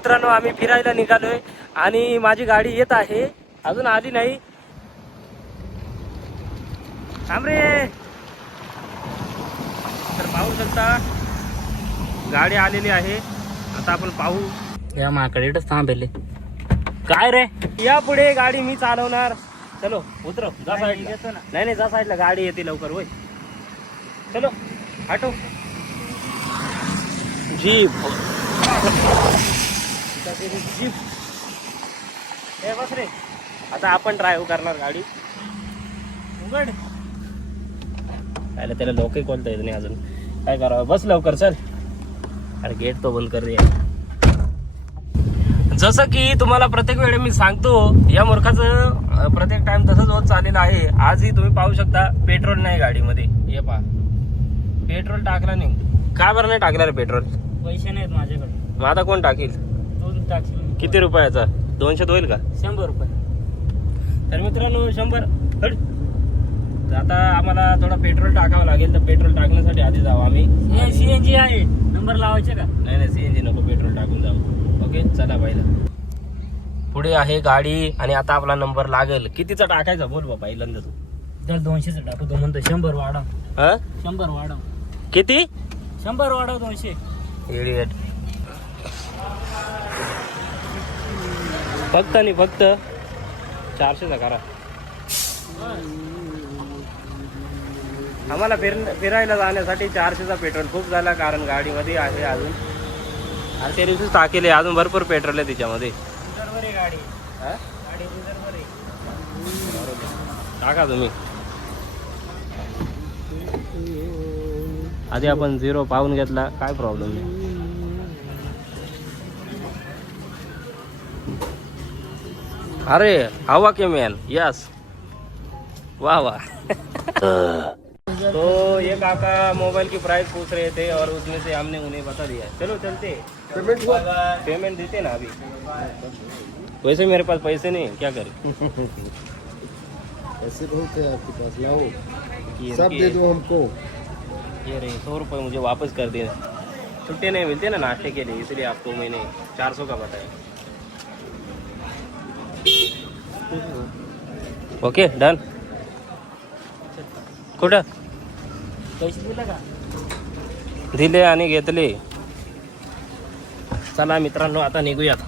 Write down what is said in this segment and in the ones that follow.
मित्रांनो आम्ही फिरायला निघालोय आणि माझी गाडी येत आहे, अजून आली नाही. थांब रे. तर पाहू शकता गाडी आलेली आहे. आता आपण पाहू. या माकडेच थांबेले. काय रे, या पुढे गाडी मी चालवणार. चलो उतरव, जा साईडला. नाही नाही, जा साईडला, गाडी येते लवकर. होय चलो हटो. जीप जीप हे बस रे. आता आपण ड्राईव्ह करणार गाडी. उघड. त्याला लोकही कोणता येत नाही अजून. काय करावं, बस लवकर चल. अरे गेट तो बंद कर रे. जसं की तुम्हाला प्रत्येक वेळे मी सांगतो, या मूर्खाचं प्रत्येक टाइम तसंच होत चाललेलं आहे. आजही तुम्ही पाहू शकता पेट्रोल नाही गाडीमध्ये. हे पहा, पेट्रोल टाकला नाही. का बरं नाही टाकला रे पेट्रोल? पैसे नाहीत माझ्याकडे. मग आता कोण टाकील? दोन टाकले. किती रुपयाचा? 200 होईल का? 100 रुपये. तर मित्रांनो 100. तर आता आम्हाला थोडा पेट्रोल टाकावं लागेल. तर पेट्रोल टाकण्यासाठी आधी जाऊ आम्ही. सीएनजी आहे, नंबर लावायचे का? नाही नाही, सीएनजी नको, पेट्रोल टाकून जाऊ. ओके चला पहिला. पुढे आहे गाडी आणि आता आपला नंबर लागेल. कितीचा टाकायचा बोल बाबा पहिल्यांदा तू. तर 200च टाकू. तो म्हणतो 100 वाढव. हा 100 वाढव. किती? 100 वाढव. 200. इडियट. फक्त नाही, फक्त 400चा करा. आम्हाला फिरायला जाण्यासाठी 400चा पेट्रोल खूप झाला, कारण गाडीमध्ये आहे अजून. आणि त्या दिवशीच टाकेले, अजून भरपूर पेट्रोल आहे तिच्यामध्ये. रिझर्वर आहे गाडी. हा? गाडी रिझर्वर आहे. टाका तुम्ही. आधी आपण 0 पाहून घेतला, काय प्रॉब्लेम नाही. अरे हवा के मैन, यस, वाह वाह. तो ये काका मोबाइल की प्राइस पूछ रहे थे और उसमें से हमने उन्हें बता दिया. चलो चलते. पेमेंट देते ना अभी. वैसे मेरे पास पैसे नहीं, क्या करें. पैसे बहुत है आपके पास, लाओ ये सब दे दो हमको. ये रही 100 रुपये, मुझे वापस कर देना. छुट्टे नहीं मिलते ना नाश्ते के लिए, इसलिए आपको मैंने 400 का बताया. Okay done. कुठं पैसे दिले का? दिले आणि घेतले. चला मित्रांनो आता निघूयात.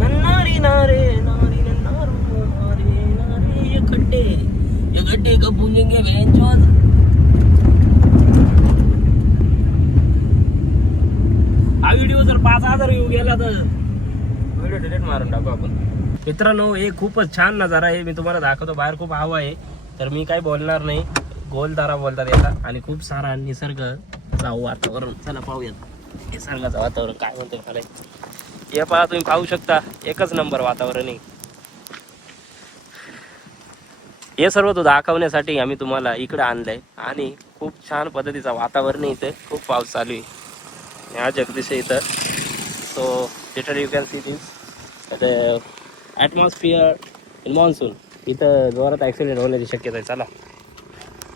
नारी नारे नारी नारू नारे नारे ये गड्ढे कब पूजेंगे बहनचोद. हा व्हिडिओ जर 5000 येऊ गेला तर व्हिडिओ डिलीट मारून टाकू आपण. मित्रांनो हे खूपच छान नजारा आहे, मी तुम्हाला दाखवतो. बाहेर खूप हवा आहे, तर मी काही बोलणार नाही. गोलधारा बोलतात याला. आणि खूप सारा निसर्ग वातावरण. चला पाहूयात निसर्गाचं वातावरण काय म्हणते मला. हे पहा, तुम्ही पाहू शकता, एकच नंबर वातावरण आहे. हे सर्व तो दाखवण्यासाठी आम्ही तुम्हाला इकडे आणलंय. आणि खूप छान पद्धतीचं वातावरण आहे इथे. खूप पाऊस चालू आहे हा जगदीश इथं. So literally you can see this atmosphere in monsoon. इथं जोरात ॲक्सिडेंट होण्याची शक्यता आहे. चला.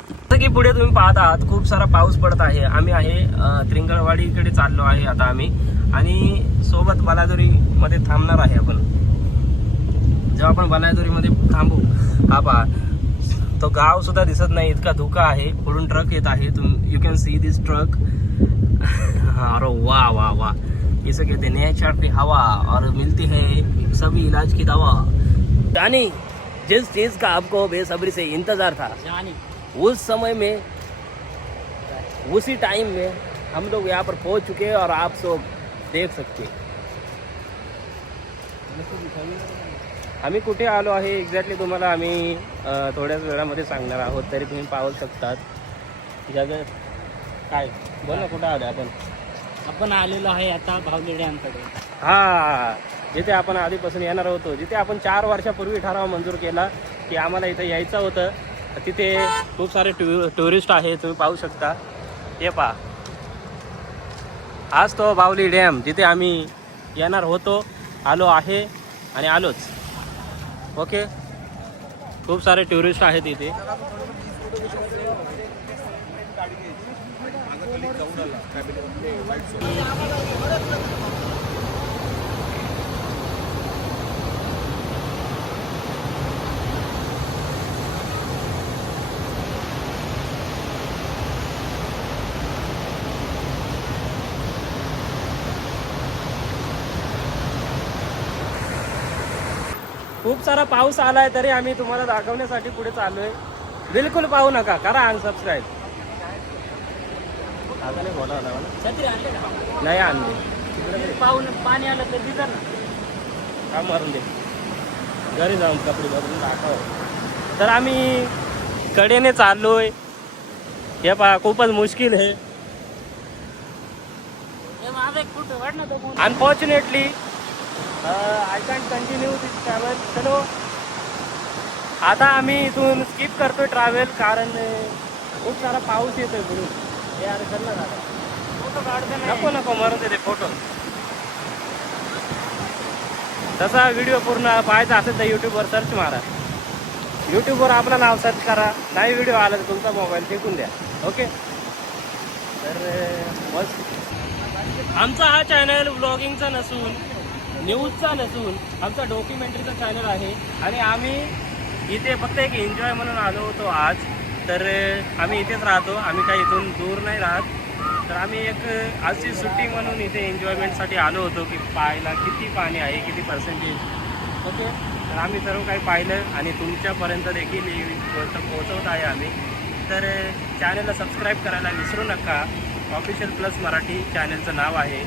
जसं की पुढे तुम्ही पाहत आहात, खूप सारा पाऊस पडत आहे. आम्ही आहे त्रिंगळवाडीकडे चाललो आहे आता आम्ही. आणि सोबत बलादुरीमध्ये थांबणार आहे आपण. जेव्हा आपण बलादुरीमध्ये थांबू, हा पहा तो गाव सुद्धा दिसत नाही, इतका धुका आहे. पुढून ट्रक येत आहे. You can see this truck. अरे वाह वाह वाह, इसे कहते हैं नेचर की हवा और मिलती है सभी इलाज की दवा. यानी जिस चीज का आपको बेसब्री से इंतजार था, उस समय में उसी टाइम में हम लोग यहाँ पर पहुँच चुके हैं और आप सब देख सकते. आम्ही कुठे आलो आहे एक्झॅक्टली तुम्हाला आम्ही थोड्याच वेळामध्ये सांगणार आहोत. तरी तुम्ही पाहू शकतात जग काय. बोल ना, कुठं आलो आपण आलेलो आहे आता भावलेड्यांकडे. हा, जिथे आपण आधीपासून येणार होतो, जिथे आपण 4 वर्षापूर्वी ठराव मंजूर केला की आम्हाला इथं यायचं होतं. तिथे खूप सारे टुरिस्ट आहे, तुम्ही पाहू शकता. हे पहा, हाच तो बावली डॅम जिथे आम्ही येणार होतो. आलो आहे आणि आलोच. ओके, खूप सारे टुरिस्ट आहेत इथे. खूप सारा पाऊस आलाय तरी आम्ही तुम्हाला दाखवण्यासाठी पुढे चाललोय. बिलकुल पाहू नका, करा अनसबस्क्राईब. आता नाही बोला मला. छत्री आणले का? नाही आणले. पाहून पाणी आलं तर दिसत ना. का मारून दे, घरी जाऊन कपडे बदलून दाखव. तर आम्ही कडेने चाललोय. हे पहा खूपच मुश्किल आहे. हे माझा एक फुट वाट ना तो कोण. Unfortunately I can't continue this travel. चलो आता आम्ही इथून स्किप करतोय ट्रॅव्हल, कारण खूप सारा पाऊस येतोय म्हणून. हे अरे चल ना दादा, फोटो काढतो नको नको मारून देते फोटो. तसा व्हिडिओ पूर्ण पाहायचा असेल तर यूट्यूबवर सर्च मारा. यूट्यूबवर आपलं नाव सर्च करा. नाही व्हिडिओ आला तर तुमचा मोबाईल फेकून द्या. ओके. तर मस्त आमचा हा चॅनल व्लॉगिंगचा नसून, न्यूजचा नसून, आमचा डॉक्युमेंटरीचा चॅनल आहे. आणि आम्ही इथे फक्त एक एन्जॉय म्हणून आलो होतो आज. तर आम्ही इथेच राहतो, आम्ही काही इथून दूर नाही राहत. तर आम्ही एक आजची सुट्टी म्हणून इथे एन्जॉयमेंटसाठी आलो होतो की पाहायला किती पाणी आहे, किती पर्सेंटेज. ओके. तर आम्ही सर्व काही पाहिलं आणि तुमच्यापर्यंत देखील ही गोष्ट पोहोचवत आहे आम्ही. तर चॅनलला सबस्क्राईब करायला विसरू नका. ऑफिशियल प्लस मराठी चॅनलचं नाव आहे.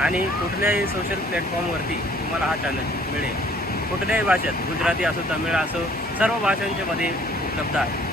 आणि कुठल्याही सोशल प्लॅटफॉर्मवरती तुम्हाला हा चॅनल मिळेल. कुठल्याही भाषेत, गुजराती असो, तमिळ असो, सर्व भाषांच्या मध्ये उपलब्ध आहे.